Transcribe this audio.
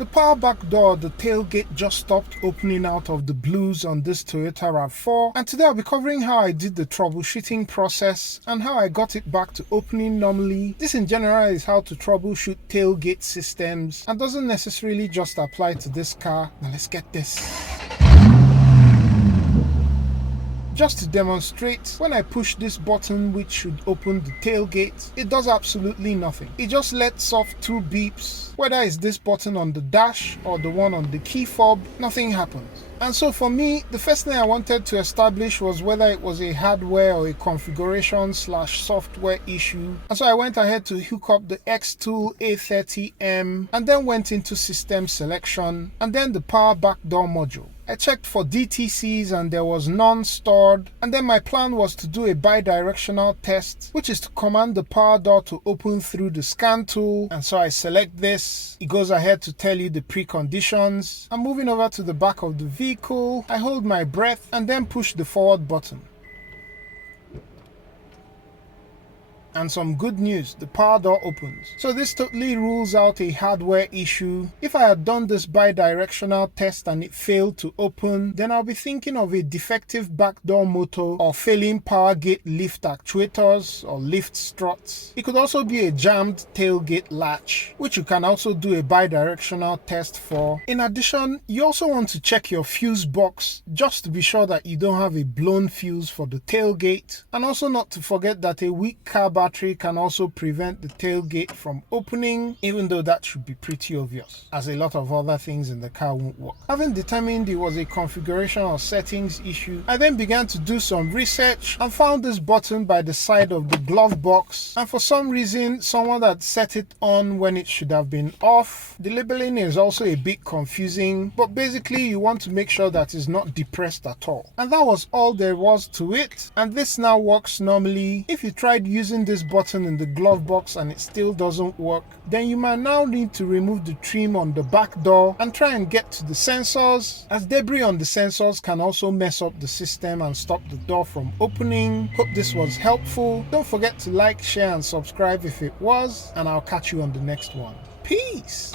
The power back door, the tailgate, just stopped opening out of the blues on this Toyota RAV4, and today I'll be covering how I did the troubleshooting process and how I got it back to opening normally. This in general is how to troubleshoot tailgate systems and doesn't necessarily just apply to this car. Now let's get this. Just to demonstrate, when I push this button which should open the tailgate, it does absolutely nothing. It just lets off 2 beeps. Whether it's this button on the dash or the one on the key fob, nothing happens. And so for me, the first thing I wanted to establish was whether it was a hardware or a configuration/software issue. And so I went ahead to hook up the Xtool A30M and then went into system selection and then the power backdoor module. I checked for DTCs and there was none stored, and then my plan was to do a bidirectional test, which is to command the power door to open through the scan tool. And so I select this. It goes ahead to tell you the preconditions. I'm moving over to the back of the vehicle. I hold my breath and then push the forward button. And some good news, the power door opens. So this totally rules out a hardware issue. If I had done this bidirectional test and it failed to open, then I'll be thinking of a defective backdoor motor or failing power gate lift actuators or lift struts. It could also be a jammed tailgate latch, which you can also do a bidirectional test for. In addition, you also want to check your fuse box just to be sure that you don't have a blown fuse for the tailgate, and also not to forget that a weak car battery can also prevent the tailgate from opening, even though that should be pretty obvious, as a lot of other things in the car won't work. Having determined it was a configuration or settings issue, I then began to do some research and found this button by the side of the glove box, and for some reason someone had set it on when it should have been off. The labeling is also a bit confusing, but basically you want to make sure that it's not depressed at all. And that was all there was to it, and this now works normally. If you tried using this button in the glove box and it still doesn't work, then you might now need to remove the trim on the back door and try and get to the sensors, as debris on the sensors can also mess up the system and stop the door from opening. Hope this was helpful. Don't forget to like, share and subscribe if it was, and I'll catch you on the next one. Peace!